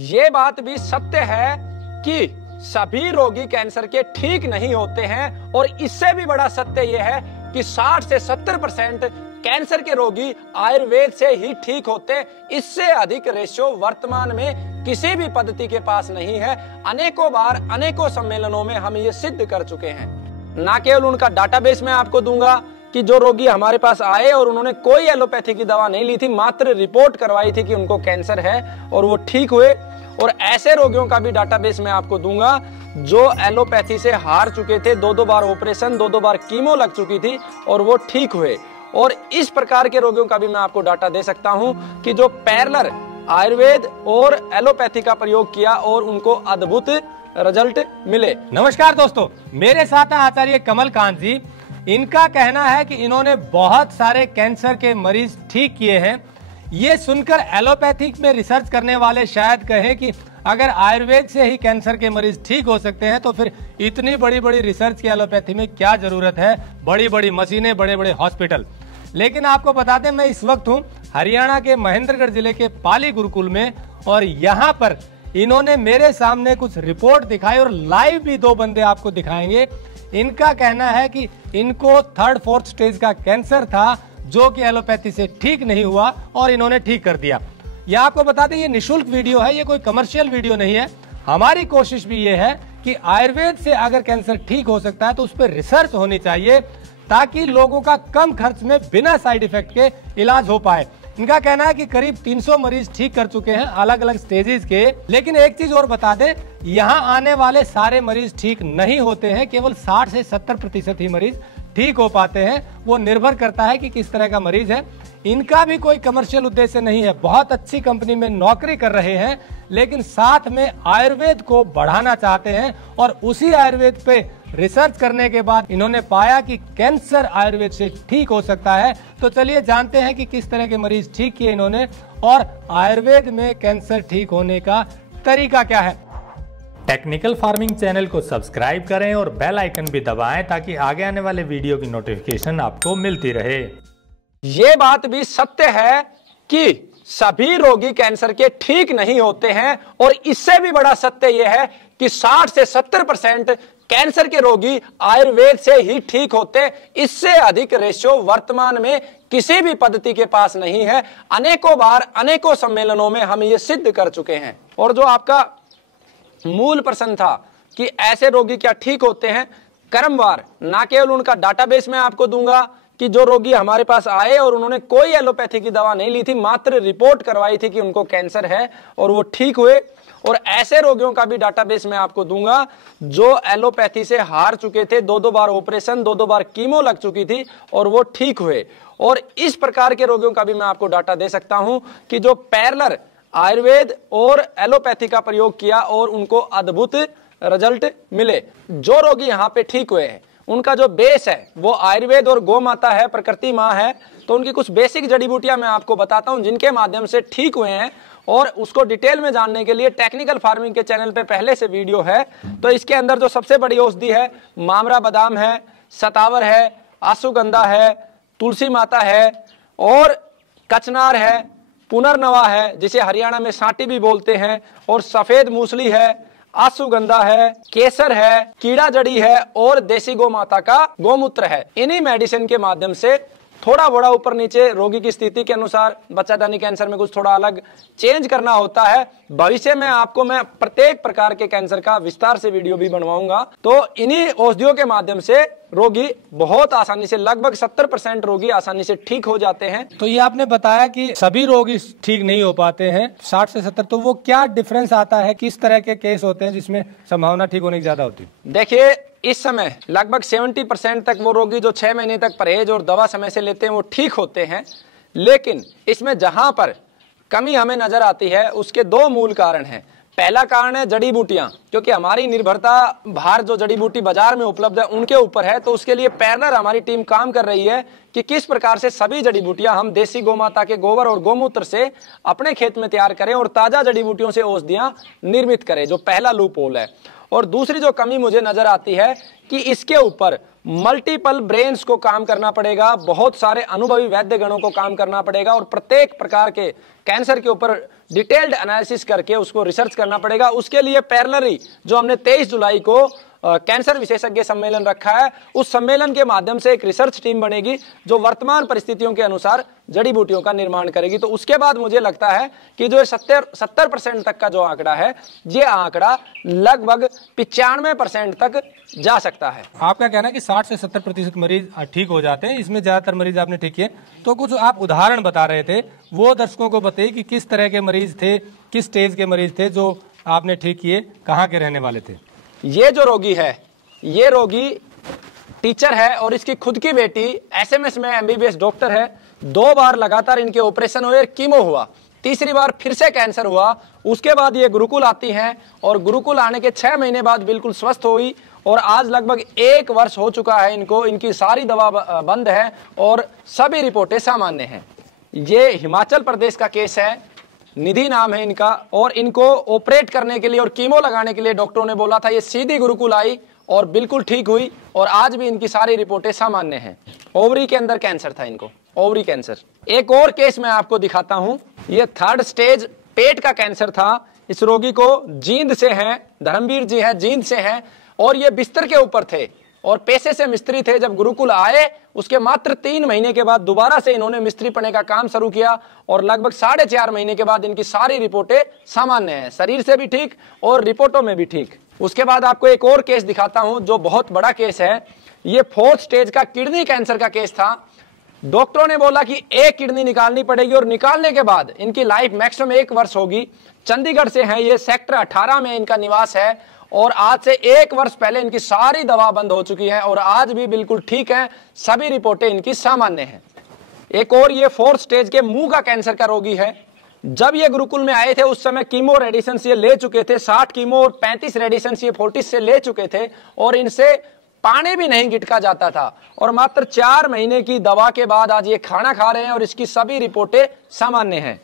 ये बात भी सत्य है कि सभी रोगी कैंसर के ठीक नहीं होते हैं और इससे भी बड़ा सत्य यह है कि 60 से 70% कैंसर के रोगी आयुर्वेद से ही ठीक होते हैं। इससे अधिक रेशियो वर्तमान में किसी भी पद्धति के पास नहीं है। अनेकों बार अनेकों सम्मेलनों में हम ये सिद्ध कर चुके हैं। ना केवल उनका डाटाबेस मैं आपको दूंगा कि जो रोगी हमारे पास आए और उन्होंने कोई एलोपैथी की दवा नहीं ली थी, मात्र रिपोर्ट करवाई थी कि उनको कैंसर है और वो ठीक हुए, और ऐसे रोगियों का भी डाटाबेस मैं आपको दूंगा जो एलोपैथी से हार चुके थे, दो बार ऑपरेशन, दो बार कीमो लग चुकी थी और वो ठीक हुए। और इस प्रकार के रोगियों का भी मैं आपको डाटा दे सकता हूं कि जो पैरेलल आयुर्वेद और एलोपैथी का प्रयोग किया और उनको अद्भुत रिजल्ट मिले। नमस्कार दोस्तों, मेरे साथ हैं आचार्य कमलकांत जी। इनका कहना है कि इन्होंने बहुत सारे कैंसर के मरीज ठीक किए हैं। ये सुनकर एलोपैथिक में रिसर्च करने वाले शायद कहें कि अगर आयुर्वेद से ही कैंसर के मरीज ठीक हो सकते हैं तो फिर इतनी बड़ी बड़ी रिसर्च की एलोपैथी में क्या जरूरत है, बड़ी बड़ी मशीनें, बड़े बड़े हॉस्पिटल। लेकिन आपको बता दें, मैं इस वक्त हूँ हरियाणा के महेंद्रगढ़ जिले के पाली गुरुकुल में, और यहाँ पर इन्होंने मेरे सामने कुछ रिपोर्ट दिखाई और लाइव भी 2 बंदे आपको दिखाएंगे। इनका कहना है कि इनको 3rd 4th स्टेज का कैंसर था जो कि एलोपैथी से ठीक नहीं हुआ और इन्होंने ठीक कर दिया। यह आपको बता दें, ये निशुल्क वीडियो है, ये कोई कमर्शियल वीडियो नहीं है। हमारी कोशिश भी ये है कि आयुर्वेद से अगर कैंसर ठीक हो सकता है तो उस पर रिसर्च होनी चाहिए ताकि लोगों का कम खर्च में बिना साइड इफेक्ट के इलाज हो पाए। इनका कहना है कि करीब 300 मरीज ठीक कर चुके हैं अलग अलग स्टेजेस के। लेकिन एक चीज और बता दें, यहाँ आने वाले सारे मरीज ठीक नहीं होते हैं, केवल 60 से 70% ही मरीज ठीक हो पाते हैं। वो निर्भर करता है कि किस तरह का मरीज है। इनका भी कोई कमर्शियल उद्देश्य नहीं है, बहुत अच्छी कंपनी में नौकरी कर रहे हैं, लेकिन साथ में आयुर्वेद को बढ़ाना चाहते हैं। और उसी आयुर्वेद पे रिसर्च करने के बाद इन्होंने पाया कि कैंसर आयुर्वेद से ठीक हो सकता है। तो चलिए जानते हैं कि किस तरह के मरीज ठीक किए इन्होंने और आयुर्वेद में कैंसर ठीक होने का तरीका क्या है। टेक्निकल फार्मिंग चैनल को सब्सक्राइब करें और बेल आइकन भी दबाएं ताकि आगे आने वाले वीडियो की नोटिफिकेशन आपको मिलती रहे। ये बात भी सत्य है कि सभी रोगी कैंसर के ठीक नहीं होते हैं और इससे भी बड़ा सत्य यह है कि 60 से 70% कैंसर के रोगी आयुर्वेद से ही ठीक होते हैं। इससे अधिक रेशियो वर्तमान में किसी भी पद्धति के पास नहीं है। अनेकों बार अनेकों सम्मेलनों में हम ये सिद्ध कर चुके हैं। और जो आपका मूल प्रश्न था कि ऐसे रोगी क्या ठीक होते हैं, क्रमवार ना केवल उनका डाटाबेस मैं आपको दूंगा कि जो रोगी हमारे पास आए और उन्होंने कोई एलोपैथी की दवा नहीं ली थी, मात्र रिपोर्ट करवाई थी कि उनको कैंसर है और वो ठीक हुए, और ऐसे रोगियों का भी डाटाबेस मैं आपको दूंगा जो एलोपैथी से हार चुके थे, दो बार ऑपरेशन, दो बार कीमो लग चुकी थी और वो ठीक हुए। और इस प्रकार के रोगियों का भी मैं आपको डाटा दे सकता हूं कि जो पैरेलल आयुर्वेद और एलोपैथी का प्रयोग किया और उनको अद्भुत रिजल्ट मिले। जो रोगी यहाँ पे ठीक हुए हैं उनका जो बेस है वो आयुर्वेद और गौ माता है, प्रकृति माँ है। तो उनकी कुछ बेसिक जड़ी बूटियां मैं आपको बताता हूं जिनके माध्यम से ठीक हुए हैं, और उसको डिटेल में जानने के लिए टेक्निकल फार्मिंग के चैनल पे पहले से वीडियो है। तो इसके अंदर जो सबसे बड़ी औषधि है मामरा बादाम है, सतावर है, अश्वगंधा है, तुलसी माता है और कचनार है, पुनर्नवा है जिसे हरियाणा में सांटी भी बोलते हैं, और सफेद मूसली है, अश्वगंधा है, केसर है, कीड़ा जड़ी है और देसी गौ माता का गोमूत्र है। इन्हीं मेडिसिन के माध्यम से थोड़ा बड़ा ऊपर नीचे रोगी की स्थिति के अनुसार बच्चादानी कैंसर में कुछ थोड़ा अलग चेंज करना होता है। भविष्य में आपको मैं प्रत्येक प्रकार के कैंसर का विस्तार से वीडियो भी बनवाऊंगा। तो इन्हीं औषधियों के माध्यम से रोगी बहुत आसानी से, लगभग 70% रोगी आसानी से ठीक हो जाते हैं। तो ये आपने बताया कि सभी रोगी ठीक नहीं हो पाते हैं 60 से 70, तो वो क्या डिफरेंस आता है, किस तरह के केस होते हैं जिसमें संभावना ठीक होने की ज्यादा होती है? देखिए, इस समय लगभग 70% तक वो रोगी जो 6 महीने तक परहेज और दवा समय से लेते हैं वो ठीक होते हैं। लेकिन इसमें जहां पर कमी हमें नजर आती है उसके 2 मूल कारण हैं। पहला कारण है जड़ी बूटियां, क्योंकि हमारी निर्भरता बाहर जो जड़ी बूटी बाजार में उपलब्ध है उनके ऊपर है। तो उसके लिए पैरेलल हमारी टीम काम कर रही है कि किस प्रकार से सभी जड़ी बूटियां हम देसी गौमाता के गोबर और गौमूत्र से अपने खेत में तैयार करें और ताजा जड़ी बूटियों से औषधियां निर्मित करें, जो पहला लूप होल है। और दूसरी जो कमी मुझे नजर आती है कि इसके ऊपर मल्टीपल ब्रेन्स को काम करना पड़ेगा, बहुत सारे अनुभवी वैद्य गणों को काम करना पड़ेगा और प्रत्येक प्रकार के कैंसर के ऊपर डिटेल्ड एनालिसिस करके उसको रिसर्च करना पड़ेगा। उसके लिए पैरेलली जो हमने 23 जुलाई को कैंसर विशेषज्ञ सम्मेलन रखा है, उस सम्मेलन के माध्यम से एक रिसर्च टीम बनेगी जो वर्तमान परिस्थितियों के अनुसार जड़ी बूटियों का निर्माण करेगी। तो उसके बाद मुझे लगता है कि जो 70% तक का जो आंकड़ा है, ये आंकड़ा लगभग 95% तक जा सकता है। आपका कहना है कि 60 से 70% मरीज ठीक हो जाते हैं, इसमें ज्यादातर मरीज आपने ठीक किए। तो कुछ आप उदाहरण बता रहे थे, वो दर्शकों को बताइए कि किस तरह के मरीज थे, किस स्टेज के मरीज थे जो आपने ठीक किए, कहाँ के रहने वाले थे? ये जो रोगी है, ये रोगी टीचर है और इसकी खुद की बेटी एसएमएस में एमबीबीएस डॉक्टर है। 2 बार लगातार इनके ऑपरेशन हुए, कीमो हुआ, तीसरी बार फिर से कैंसर हुआ। उसके बाद ये गुरुकुल आती हैं और गुरुकुल आने के 6 महीने बाद बिल्कुल स्वस्थ हुई और आज लगभग 1 वर्ष हो चुका है इनको। इनकी सारी दवा बंद है और सभी रिपोर्टें सामान्य हैं। ये हिमाचल प्रदेश का केस है, निधि नाम है इनका, और इनको ऑपरेट करने के लिए और कीमो लगाने के लिए डॉक्टरों ने बोला था। ये सीधी गुरुकुल आई और बिल्कुल ठीक हुई और आज भी इनकी सारी रिपोर्टें सामान्य हैं। ओवरी के अंदर कैंसर था इनको, ओवरी कैंसर। एक और केस मैं आपको दिखाता हूं, ये 3rd स्टेज पेट का कैंसर था। इस रोगी को जींद से है, धर्मवीर जी है, जींद से है और ये बिस्तर के ऊपर थे और पेशे से मिस्त्री थे। जब गुरुकुल आए उसके मात्र 3 महीने के बाद दोबारा से इन्होंने मिस्त्री पने का काम शुरू किया और लगभग 4.5 महीने के बाद इनकी सारी रिपोर्टें सामान्य हैं, शरीर से भी ठीक और रिपोर्टों में भी ठीक। उसके बाद आपको एक और केस दिखाता हूं जो बहुत बड़ा केस है। ये 4th स्टेज का किडनी कैंसर का केस था। डॉक्टरों ने बोला कि एक किडनी निकालनी पड़ेगी और निकालने के बाद इनकी लाइफ मैक्सिमम 1 वर्ष होगी। चंडीगढ़ से है ये, सेक्टर 18 में इनका निवास है और आज से 1 वर्ष पहले इनकी सारी दवा बंद हो चुकी है और आज भी बिल्कुल ठीक है, सभी रिपोर्टें इनकी सामान्य हैं। एक और ये 4th स्टेज के मुंह का कैंसर का रोगी है। जब ये गुरुकुल में आए थे उस समय कीमो रेडिएशन ये ले चुके थे, 60 कीमो और 35 रेडिएशन ये 40 से ले चुके थे और इनसे पानी भी नहीं गिटका जाता था और मात्र 4 महीने की दवा के बाद आज ये खाना खा रहे हैं और इसकी सभी रिपोर्टें सामान्य हैं।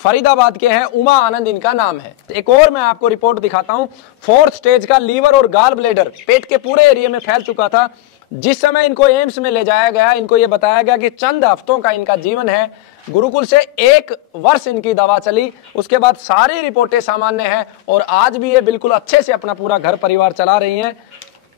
फरीदाबाद के हैं, उमा आनंद इनका नाम है। एक और मैं आपको रिपोर्ट दिखाता हूं, 4th स्टेज का लीवर और गाल ब्लेडर पेट के पूरे एरिया में फैल चुका था। जिस समय इनको एम्स में ले जाया गया, इनको यह बताया गया कि चंद हफ्तों का इनका जीवन है। गुरुकुल से 1 वर्ष इनकी दवा चली, उसके बाद सारी रिपोर्टें सामान्य हैं और आज भी ये बिल्कुल अच्छे से अपना पूरा घर परिवार चला रही हैं।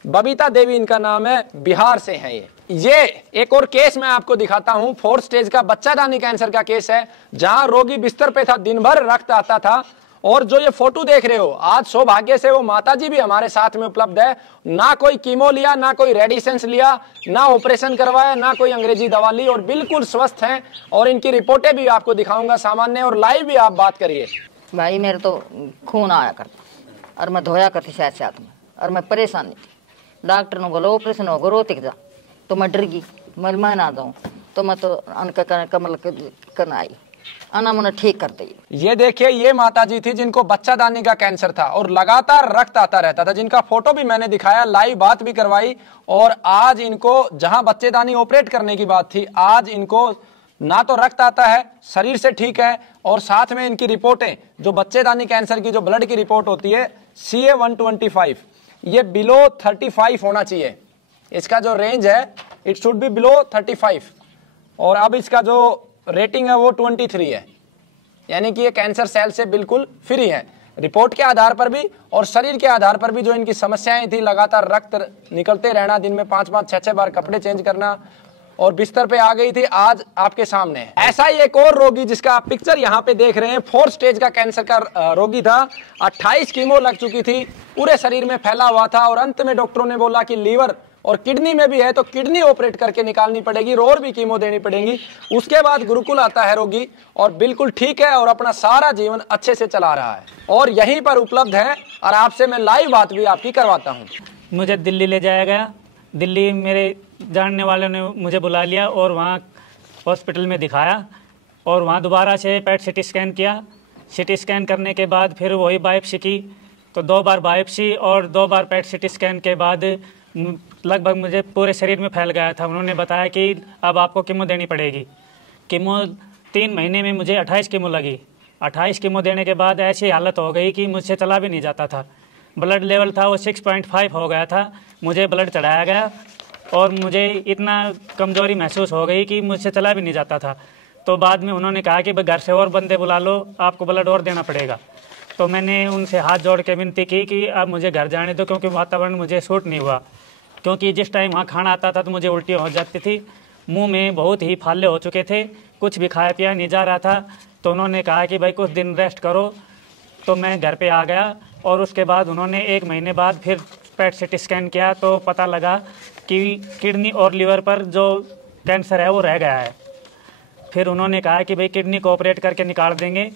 बबीता देवी इनका नाम है, बिहार से हैं ये एक और केस मैं आपको दिखाता हूं, 4th स्टेज का बच्चादानी कैंसर का केस है, जहां रोगी बिस्तर पे था, दिन भर रक्त आता था। और जो ये फोटो देख रहे हो, आज सौभाग्य से वो माताजी भी हमारे साथ में उपलब्ध है। ना कोई कीमो लिया, ना कोई रेडिएशन लिया, ना ऑपरेशन करवाया, ना कोई अंग्रेजी दवा ली और बिल्कुल स्वस्थ हैं और इनकी रिपोर्टें भी आपको दिखाऊंगा सामान्य और लाइव भी आप बात करिए। भाई मेरे तो खून आया करता और मैं धोया करती साथ में और मैं परेशान नहीं थी। डॉक्टर ने बोला ऑपरेशन होगा, रोते जा, तो मैं डर गई, मैं ना जाऊँ तो मैं तो कमल करना आई, आना मुझे ठीक कर दी। ये देखिए, ये माताजी थी जिनको बच्चादानी का कैंसर था और लगातार रक्त आता रहता था, जिनका फोटो भी मैंने दिखाया, लाइव बात भी करवाई। और आज इनको जहां बच्चेदानी ऑपरेट करने की बात थी, आज इनको ना तो रक्त आता है, शरीर से ठीक है और साथ में इनकी रिपोर्टें, जो बच्चेदानी कैंसर की जो ब्लड की रिपोर्ट होती है CA-125, ये बिलो 35 होना चाहिए। इसका जो रेंज है इट शुड बी बिलो 35 और अब इसका जो रेटिंग है वो 23 है, यानी कि ये कैंसर सेल से बिल्कुल फ्री है। रिपोर्ट के आधार पर भी और शरीर के आधार पर भी जो इनकी समस्याएं थी, लगातार रक्त निकलते रहना, दिन में 5-5, 6-6 बार कपड़े चेंज करना और बिस्तर पे आ गई थी, आज आपके सामने है। ऐसा ही एक और रोगी जिसका आप पिक्चर यहाँ पे देख रहे हैं, 4th स्टेज का कैंसर का रोगी था, 28 कीमो लग चुकी थी, पूरे शरीर में फैला हुआ था और अंत में डॉक्टरों ने बोला कि लीवर और किडनी में भी है तो किडनी ऑपरेट करके निकालनी पड़ेगी और भी कीमो देनी पड़ेगी। उसके बाद गुरुकुल आता है रोगी और बिल्कुल ठीक है और अपना सारा जीवन अच्छे से चला रहा है और यहीं पर उपलब्ध है और आपसे मैं लाइव बात भी आपकी करवाता हूँ। मुझे दिल्ली ले जाया गया, दिल्ली मेरे जानने वालों ने मुझे बुला लिया और वहाँ हॉस्पिटल में दिखाया और वहाँ दोबारा से पेट CT स्कैन किया। CT स्कैन करने के बाद फिर वही बायोप्सी की, तो 2 बार बायोप्सी और 2 बार पेट CT स्कैन के बाद लगभग मुझे पूरे शरीर में फैल गया था। उन्होंने बताया कि अब आपको कीमो देनी पड़ेगी। कीमो 3 महीने में मुझे 28 कीमो लगी। 28 कीमो देने के बाद ऐसी हालत हो गई कि मुझसे चला भी नहीं जाता था। ब्लड लेवल था वो 6.5 हो गया था। मुझे ब्लड चढ़ाया गया और मुझे इतना कमज़ोरी महसूस हो गई कि मुझसे चला भी नहीं जाता था। तो बाद में उन्होंने कहा कि भाई घर से और बंदे बुला लो, आपको ब्लड और देना पड़ेगा। तो मैंने उनसे हाथ जोड़ के विनती की कि अब मुझे घर जाने दो, क्योंकि वातावरण मुझे सूट नहीं हुआ। क्योंकि जिस टाइम वहाँ खाना आता था तो मुझे उल्टी हो जाती थी, मुंह में बहुत ही फाले हो चुके थे, कुछ भी खाया पिया नहीं जा रहा था। तो उन्होंने कहा कि भाई कुछ दिन रेस्ट करो। तो मैं घर पे आ गया और उसके बाद उन्होंने 1 महीने बाद फिर पेट सीटी स्कैन किया तो पता लगा कि किडनी और लीवर पर जो कैंसर है वो रह गया है। फिर उन्होंने कहा कि भाई किडनी को ऑपरेट करके निकाल देंगे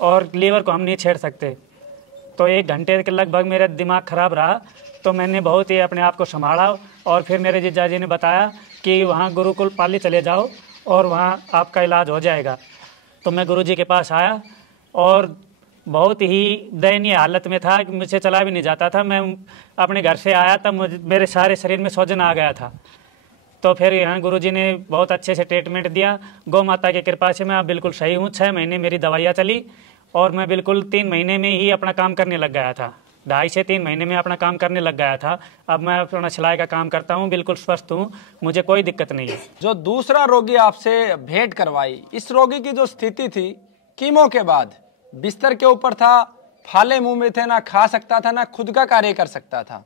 और लीवर को हम नहीं छेड़ सकते। तो 1 घंटे के लगभग मेरा दिमाग ख़राब रहा। तो मैंने बहुत ही अपने आप को संभाला और फिर मेरे जीजा जी ने बताया कि वहाँ गुरुकुल पाली चले जाओ और वहाँ आपका इलाज हो जाएगा। तो मैं गुरुजी के पास आया और बहुत ही दयनीय हालत में था कि मुझसे चला भी नहीं जाता था। मैं अपने घर से आया तब मेरे सारे शरीर में सूजन आ गया था। तो फिर यहाँ गुरुजी ने बहुत अच्छे से ट्रीटमेंट दिया। गौ माता की कृपा से मैं अब बिल्कुल सही हूँ। 6 महीने मेरी दवाइयाँ चली और मैं बिल्कुल 3 महीने में ही अपना काम करने लग गया था। 2.5 से 3 महीने में अपना काम करने लग गया था। अब मैं अपना सिलाई का काम करता हूँ, बिल्कुल स्वस्थ हूँ, मुझे कोई दिक्कत नहीं है। जो दूसरा रोगी आपसे भेंट करवाई, इस रोगी की जो स्थिति थी कीमो के बाद, बिस्तर के ऊपर था, फाले मुंह में थे, ना खा सकता था ना खुद का कार्य कर सकता था।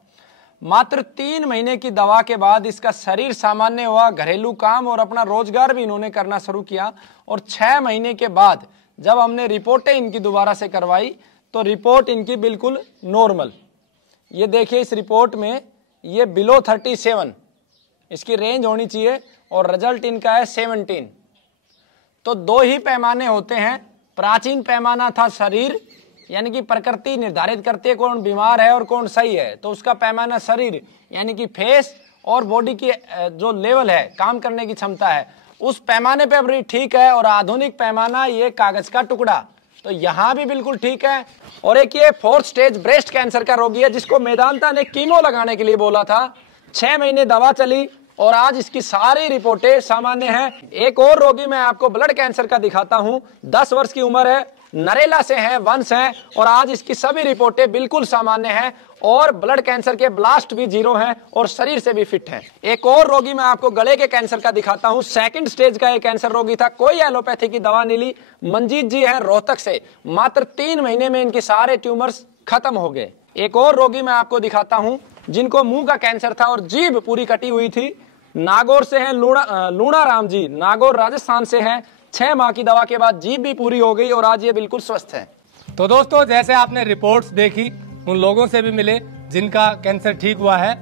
मात्र 3 महीने की दवा के बाद इसका शरीर सामान्य हुआ, घरेलू काम और अपना रोजगार भी इन्होंने करना शुरू किया। और 6 महीने के बाद जब हमने रिपोर्टें इनकी दोबारा से करवाई तो रिपोर्ट इनकी बिल्कुल नॉर्मल। ये देखिए इस रिपोर्ट में ये बिलो 37 इसकी रेंज होनी चाहिए और रिजल्ट इनका है 17। तो 2 ही पैमाने होते हैं। प्राचीन पैमाना था शरीर, यानी कि प्रकृति निर्धारित करती है कौन बीमार है और कौन सही है। तो उसका पैमाना शरीर यानी कि फेस और बॉडी की जो लेवल है, काम करने की क्षमता है, उस पैमाने पे अभी ठीक है। और आधुनिक पैमाना ये कागज का टुकड़ा, तो यहाँ भी बिल्कुल ठीक है। और एक ये 4th स्टेज ब्रेस्ट कैंसर का रोगी है जिसको मेदांता ने कीमो लगाने के लिए बोला था। 6 महीने दवा चली और आज इसकी सारी रिपोर्टें सामान्य हैं। एक और रोगी मैं आपको ब्लड कैंसर का दिखाता हूं। 10 वर्ष की उम्र है, नरेला से है, वंश है और आज इसकी सभी रिपोर्टें बिल्कुल सामान्य हैं और ब्लड कैंसर के ब्लास्ट भी 0 हैं और शरीर से भी फिट हैं। एक और रोगी मैं आपको गले के कैंसर का दिखाता हूं। 2nd स्टेज का एक कैंसर रोगी था, कोई एलोपैथी की दवा नहीं ली। मंजीत जी है रोहतक से, मात्र 3 महीने में इनके सारे ट्यूमर्स खत्म हो गए। एक और रोगी मैं आपको दिखाता हूं जिनको मुंह का कैंसर था और जीभ पूरी कटी हुई थी। नागौर से हैं लूणा राम जी, नागौर राजस्थान से हैं। 6 माह की दवा के बाद जीभ भी पूरी हो गई और आज ये बिल्कुल स्वस्थ है। तो दोस्तों, जैसे आपने रिपोर्ट्स देखी, उन लोगों से भी मिले जिनका कैंसर ठीक हुआ है।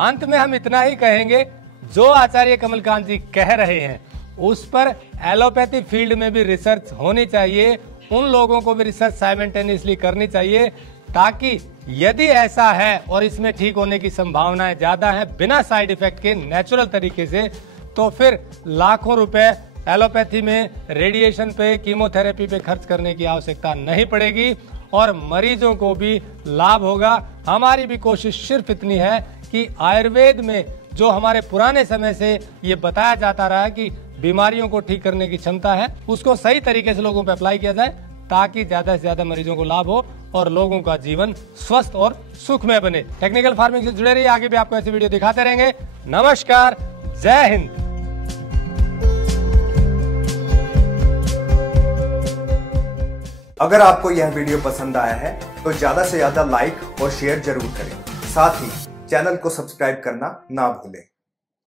अंत में हम इतना ही कहेंगे, जो आचार्य कमलकांत जी कह रहे हैं उस पर एलोपैथी फील्ड में भी रिसर्च होनी चाहिए। उन लोगों को भी रिसर्च साइमल्टेनियसली करनी चाहिए, ताकि यदि ऐसा है और इसमें ठीक होने की संभावनाएं ज्यादा है बिना साइड इफेक्ट के नेचुरल तरीके से, तो फिर लाखों रुपए एलोपैथी में रेडिएशन पे, कीमोथेरेपी पे खर्च करने की आवश्यकता नहीं पड़ेगी और मरीजों को भी लाभ होगा। हमारी भी कोशिश सिर्फ इतनी है कि आयुर्वेद में जो हमारे पुराने समय से ये बताया जाता रहा है कि बीमारियों को ठीक करने की क्षमता है, उसको सही तरीके से लोगों पर अप्लाई किया जाए, ताकि ज्यादा से ज्यादा मरीजों को लाभ हो और लोगों का जीवन स्वस्थ और सुखमय बने। टेक्निकल फार्मिंग से जुड़े रहिए, आगे भी आपको ऐसे वीडियो दिखाते रहेंगे। नमस्कार, जय हिंद। अगर आपको यह वीडियो पसंद आया है तो ज्यादा से ज्यादा लाइक और शेयर जरूर करें। साथ ही चैनल को सब्सक्राइब करना ना भूलें।